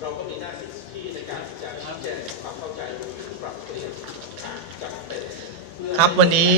เราก็มีหน้าที่ในการที่จะชี้แจงความเข้าใจรวมถึงปรับเปลี่ยนหากเป็นครับวันนี้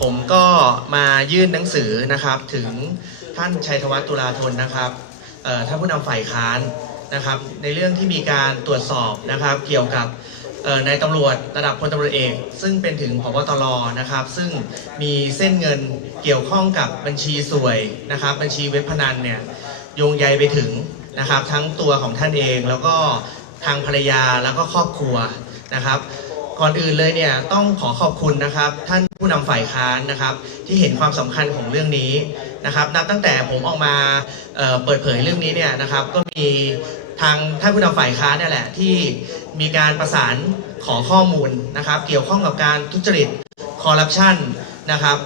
ผมก็มายื่นหนังสือนะครับ ถึงท่านชัยธวัฒน์ตุลาธนนะครับท่านผู้นำฝ่ายค้านนะครับ ในเรื่องที่มีการตรวจสอบนะครับ เกี่ยวกับนายตำรวจระดับพลตำรวจเอก ซึ่งเป็นถึงพบตรนะครับ ซึ่งมีเส้นเงินเกี่ยวข้องกับบัญชีสวยนะครับ บัญชีเว็บพนันเนี่ยโยงใยไปถึง นะครับ ทั้งตัวของท่านเองแล้วก็ทางภรรยาแล้วก็ครอบครัวนะครับ ก่อนอื่นเลยเนี่ยต้องขอขอบคุณนะครับ ท่านผู้นำฝ่ายค้านนะครับ ที่เห็นความสำคัญของเรื่องนี้นะครับ นับตั้งแต่ผมออกมาเเปิดเผยเรื่องนี้เนี่ยนะครับ ก็มีทางท่านผู้นำฝ่ายค้านนี่แหละที่มีการประสานขอข้อมูลนะครับ เกี่ยวข้องกับการทุจริตคอร์รัปชันนะครับ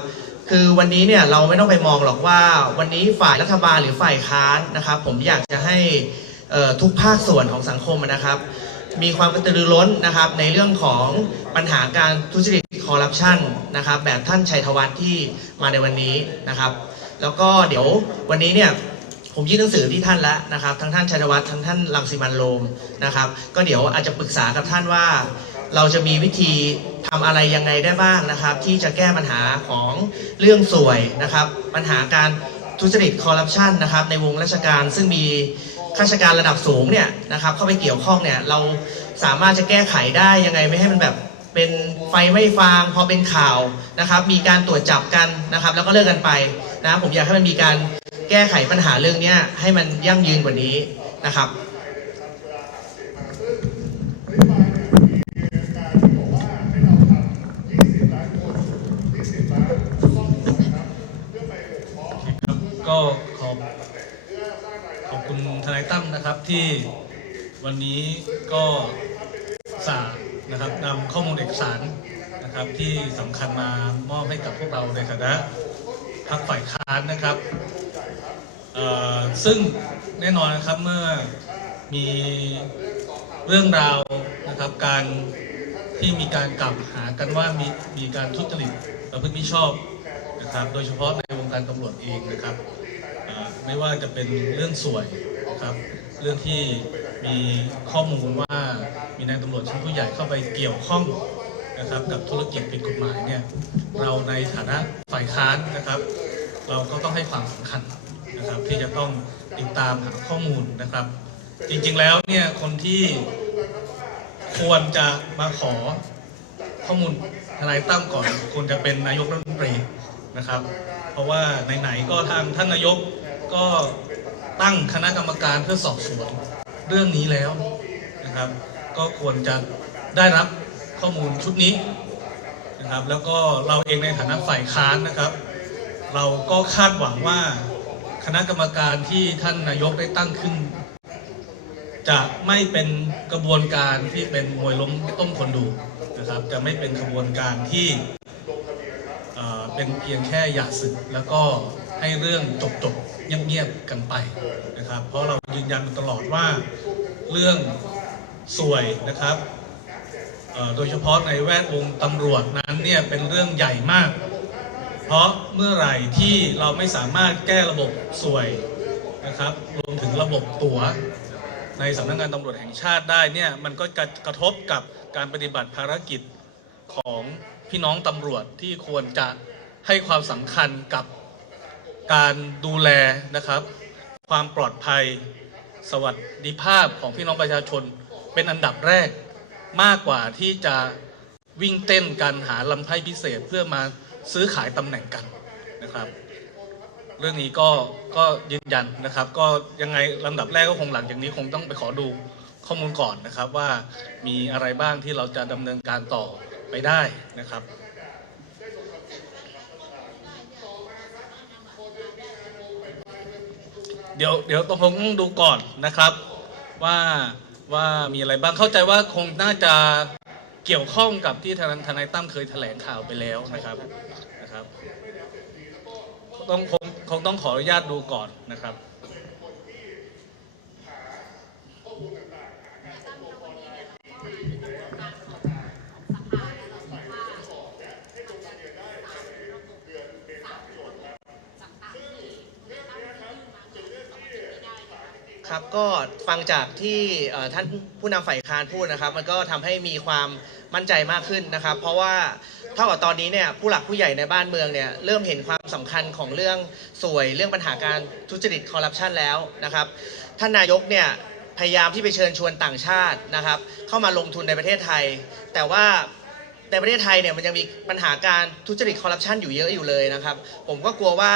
คือวันนี้เนี่ยเราไม่ต้องไปมองหรอกว่า วันนี้ฝ่ายรัฐบาลหรือฝ่ายค้านนะครับ ผมอยากจะให้ทุกภาคส่วนของสังคมนะครับ มีความกระตือรือร้นนะครับ ในเรื่องของปัญหาการทุจริตคอร์รัปชันนะครับ แบบท่านชัยธวัฒน์ที่มาในวันนี้นะครับ แล้วก็เดี๋ยววันนี้เนี่ยผมยื่นหนังสือที่ท่านแล้วนะครับ ทั้งท่านชัยธวัฒน์ทั้งท่านรังสิมันโรมนะครับ ก็เดี๋ยวอาจจะปรึกษากับท่านว่า เราจะมีวิธี ทำอะไรยังไงได้บ้างนะครับ ที่จะแก้ปัญหาของเรื่องสวยนะครับ ปัญหาการทุจริตคอร์รัปชันนะครับในวงราชการซึ่งมีข้าราชการระดับสูงเนี่ยนะครับเข้าไปเกี่ยวข้องเนี่ยเราสามารถจะแก้ไขได้ยังไงไม่ให้มันแบบเป็นไฟไม่ฟางพอเป็นข่าวนะครับ มีการตรวจจับกันนะครับ แล้วก็เลิกกันไปนะผมอยากให้มันมีการแก้ไขปัญหาเรื่องนี้ให้มันยั่งยืนกว่านี้นะครับก็ขอบขอบคุณทนายตั้มนะครับ ที่วันนี้ก็สานะครับนำข้อมูลเอกสารนะครับที่สำคัญมามอบให้กับพวกเราในฐานะพักฝ่ายค้านนะครับเอ่อซึ่งแน่นอนนะครับเมื่อมีเรื่องราวนะครับการที่มีการกล่าวหากันว่ามีมีการทุจริตประพฤติมิชอบนะครับ โดยเฉพาะในวงการตำรวจเองนะครับไม่ว่าจะเป็นเรื่องสวย ครับ เรื่องที่มีข้อมูลว่ามีนายตำรวจชั้นผู้ใหญ่เข้าไปเกี่ยวข้องนะครับ กับธุรกิจผิดกฎหมายเนี่ยเราในฐานะฝ่ายค้านนะครับ เราก็ต้องให้ความสำคัญนะครับ ที่จะต้องติดตามหาข้อมูลนะครับ จริงๆแล้วเนี่ยคนที่ควรจะมาขอข้อมูลทนายตั้มก่อนควรจะเป็นนายกรัฐมนตรีนะครับ เพราะว่าไหนๆก็ทางท่านนายกก็ ตั้งคณะกรรมการเพื่อสอบสวนเรื่องนี้แล้วนะครับ ก็ควรจะได้รับข้อมูลชุดนี้นะครับ แล้วก็เราเองในฐานะฝ่ายค้านนะครับ เราก็คาดหวังว่าคณะกรรมการที่ท่านนายกได้ตั้งขึ้น จะไม่เป็นกระบวนการที่เป็นมวยล้มต้มคนดูนะครับ จะไม่เป็นกระบวนการที่เป็นเพียงแค่หยาดสึกแล้วก็ ให้เรื่องจบจบเงียบๆกันไปนะครับ เพราะเรายืนยันมาตลอดว่าเรื่องสวยนะครับโดยเฉพาะในแวดวงตำรวจนั้นเนี่ยเป็นเรื่องใหญ่มาก เพราะเมื่อไหร่ที่เราไม่สามารถแก้ระบบสวยนะครับ รวมถึงระบบตั๋วในสำนักงานตำรวจแห่งชาติได้เนี่ยมันก็จะกระทบกับการปฏิบัติภารกิจของพี่น้องตำรวจที่ควรจะให้ความสำคัญกับ การดูแลนะครับ ความปลอดภัย สวัสดิภาพของพี่น้องประชาชนเป็นอันดับแรกมากกว่าที่จะวิ่งเต้นกันหาลำไพ่พิเศษเพื่อมาซื้อขายตำแหน่งกันนะครับ เรื่องนี้ก็ก็ยืนยันนะครับ ก็ยังไงลำดับแรกก็คงหลังจากนี้คงต้องไปขอดูข้อมูลก่อนนะครับว่ามีอะไรบ้างที่เราจะดำเนินการต่อไปได้นะครับ เดี๋ยวเดี๋ยวต้องคงต้องดูก่อนนะครับ ว่าว่ามีอะไรบ้างเข้าใจว่าคงน่าจะเกี่ยวข้องกับที่ทางทนายตั้มเคยแถลงข่าวไปแล้วนะครับนะครับต้องคงคงต้องขออนุญาตดูก่อนนะครับ ครับก็ฟังจากที่ท่านผู้นำฝ่ายค้านพูดนะครับ มันก็ทำให้มีความมั่นใจมากขึ้นนะครับ เพราะว่าเท่ากับตอนนี้เนี่ยผู้หลักผู้ใหญ่ในบ้านเมืองเนี่ยเริ่มเห็นความสำคัญของเรื่องสวยเรื่องปัญหาการทุจริตคอร์รัปชันแล้วนะครับท่านนายกเนี่ยพยายามที่ไปเชิญชวนต่างชาตินะครับ เข้ามาลงทุนในประเทศไทย แต่ว่าในประเทศไทยเนี่ยมันยังมีปัญหาการทุจริตคอร์รัปชันอยู่เยอะอยู่เลยนะครับ ผมก็กลัวว่า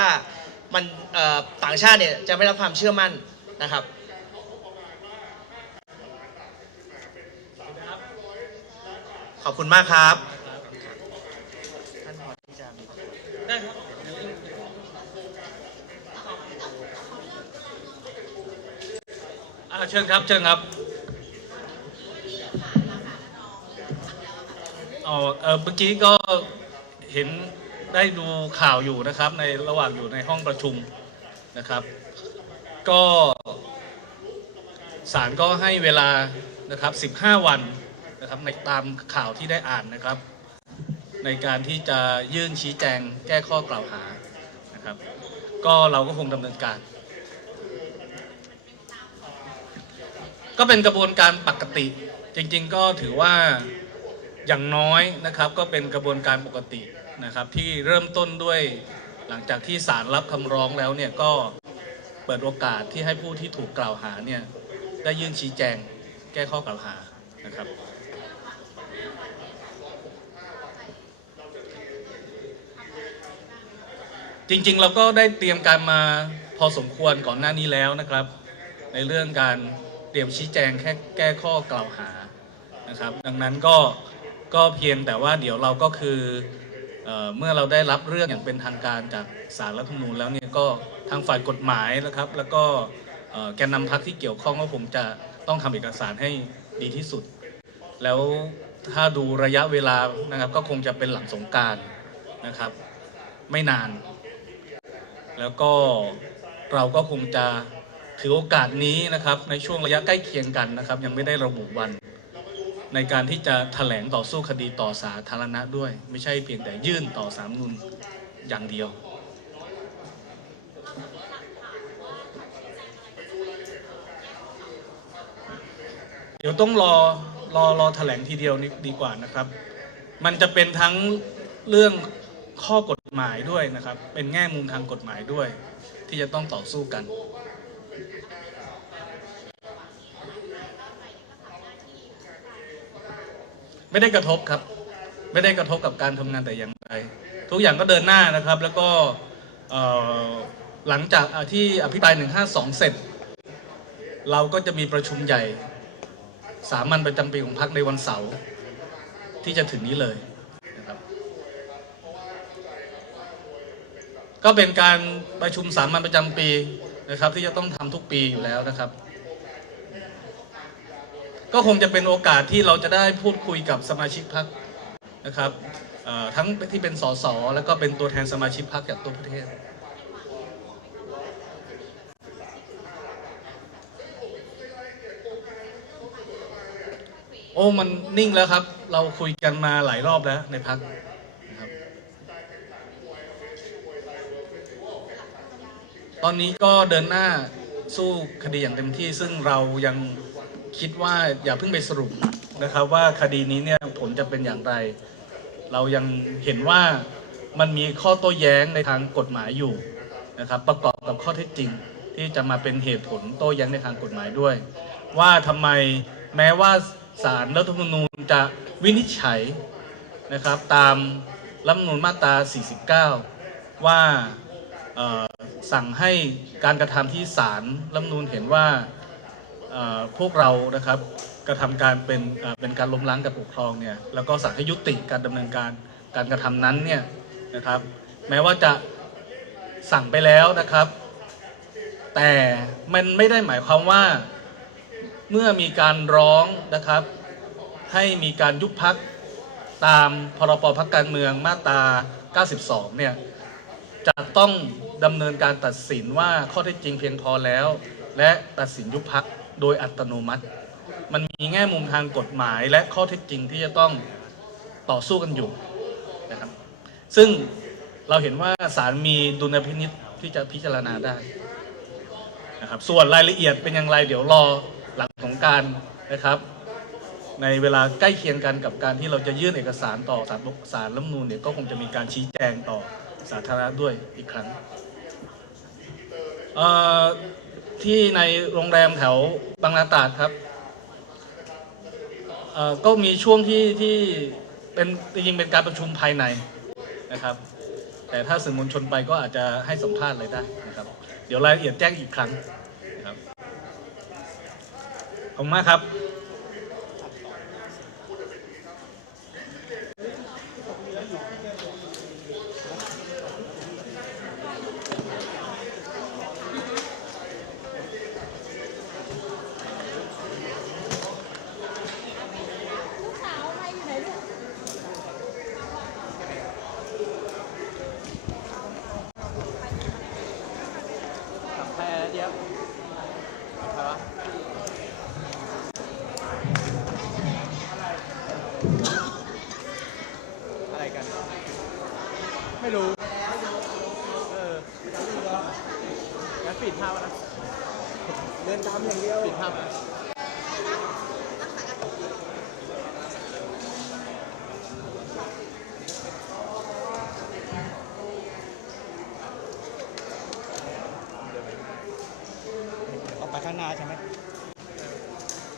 มันต่างชาติเนี่ยจะไม่รับความเชื่อมั่นนะครับ อบคุณมากครับท่านพอที่จะได้ครับอ่าเชิญครับ เชิญครับอ๋อเออเมื่อกี้ก็เห็นได้ดูข่าวอยู่นะครับ ในระหว่างอยู่ในห้องประชุมนะครับ ก็ศาลก็ให้เวลานะครับ 15 วัน นะครับในตามข่าวที่ได้อ่านนะครับ ในการที่จะยื่นชี้แจงแก้ข้อกล่าวหานะครับ ก็เราก็คงดำเนินการ ก็เป็นกระบวนการปกติ จริงๆก็ถือว่าอย่างน้อยนะครับก็เป็นกระบวนการปกตินะครับ ที่เริ่มต้นด้วยหลังจากที่ศาลรับคำร้องแล้วเนี่ยก็เปิดโอกาสที่ให้ผู้ที่ถูกกล่าวหาเนี่ยได้ยื่นชี้แจงแก้ข้อกล่าวหานะครับ จริงๆ เราก็ได้เตรียมการมาพอสมควรก่อนหน้านี้แล้วนะครับ ในเรื่องการเตรียมชี้แจงแค่แก้ข้อกล่าวหานะครับ ดังนั้นก็ก็เพียงแต่ว่าเดี๋ยวเราก็คือเออเมื่อเราได้รับเรื่องอย่างเป็นทางการจากสารรัฐธรรมนูญแล้วเนี่ยก็ทางฝ่ายกฎหมายนะครับ แล้วก็เอ่อแกนนำพักที่เกี่ยวข้องก็คงจะต้องทำเอกสารให้ดีที่สุด แล้วถ้าดูระยะเวลานะครับก็คงจะเป็นหลังสงกรารนะครับ ไม่นาน แล้วก็เราก็คงจะถือโอกาสนี้นะครับ ในช่วงระยะใกล้เคียงกันนะครับ ยังไม่ได้ระบุวัน ในการที่จะแถลงต่อสู้คดีต่อสาธารณะด้วย ไม่ใช่เพียงแต่ยื่นต่อสามนุนอย่างเดียวเดี๋ยวต้องรอรอรอแถลงทีเดียวนี่ดีกว่านะครับ มันจะเป็นทั้งเรื่องข้อกฎ หมายด้วยนะครับ เป็นแง่มุมทางกฎหมายด้วย ที่จะต้องต่อสู้กันไม่ได้กระทบครับ ไม่ได้กระทบกับการทำงานแต่อย่างใดทุกอย่างก็เดินหน้านะครับ แล้วก็หลังจากที่อภิปราย 152 เสร็จ เราก็จะมีประชุมใหญ่ สามัญประจำปีของพรรคในวันเสาร์ที่จะถึงนี้เลยนะครับ ก็เป็นการประชุมสามัญประจำปีนะครับ ที่จะต้องทำทุกปีอยู่แล้วนะครับ ก็คงจะเป็นโอกาสที่เราจะได้พูดคุยกับสมาชิกพรรคนะครับทั้งที่เป็นสสแล้วก็เป็นตัวแทนสมาชิกพรรคจากตัวประเทศโอ้มันนิ่งแล้วครับ เราคุยกันมาหลายรอบแล้วในพักนะครับ ตอนนี้ก็เดินหน้าสู้คดีอย่างเต็มที่ซึ่งเรายังคิดว่าอย่าเพิ่งไปสรุปนะครับ ว่าคดีนี้เนี่ยผลจะเป็นอย่างไร เรายังเห็นว่ามันมีข้อโต้แย้งในทางกฎหมายอยู่นะครับประกอบกับข้อเท็จจริงที่จะมาเป็นเหตุผลโต้แย้งในทางกฎหมายด้วย ว่าทำไมแม้ว่าศาลรัฐธรรมนูญจะวินิจฉัยนะครับตามรัฐธรรมนูญมาตรา 49 ว่า สั่งให้การกระทำที่ศาลรัฐมนูญเห็นว่าพวกเรานะครับกระทำการเป็นเป็นการล้มล้างการปกครองเนี่ยแล้วก็สั่งให้ยุติการดำเนินการการกระทำนั้นเนี่ยนะครับแม้ว่าจะสั่งไปแล้วนะครับ แต่มันไม่ได้หมายความว่าเมื่อมีการร้องนะครับ ให้มีการยุบพักตามพรบพักการเมืองมาตรา 92 เนี่ยจะต้อง ดำเนินการตัดสินว่าข้อเท็จจริงเพียงพอแล้ว และตัดสินยุบพักโดยอัตโนมัติ มันมีแง่มุมทางกฎหมาย และข้อเท็จจริงที่จะต้องต่อสู้กันอยู่นะครับซึ่งเราเห็นว่าศาลมีดุลพินิษที่จะพิจารณาได้นะครับส่วนรายละเอียดเป็นอย่างไรเดี๋ยวรอหลังของการนะครับ ในเวลาใกล้เคียงกันกับการที่เราจะยื่นเอกสารต่อสารสารรัฐมนูญเนี่ยก็คงจะมีการชี้แจงต่อสาธารณะด้วยอีกครั้ง เอ่อที่ในโรงแรมแถวบางนาตราดครับเอ่อก็มีช่วงที่ที่เป็นจริงๆเป็นการประชุมภายในนะครับ แต่ถ้าสื่อมวลชนไปก็อาจจะให้สัมภาษณ์อะไรได้นะครับ เดี๋ยวรายละเอียดแจ้งอีกครั้งนะครับขอบคุณมากครับ ลูกสาวอะไรอยู่ไหนลูก แพ้เดียวใช่ปะอะไรกัน ไม่รู้ เอองั้น ปิดภาพนะ เดินตามอย่างเดียว ปิดภาพนะ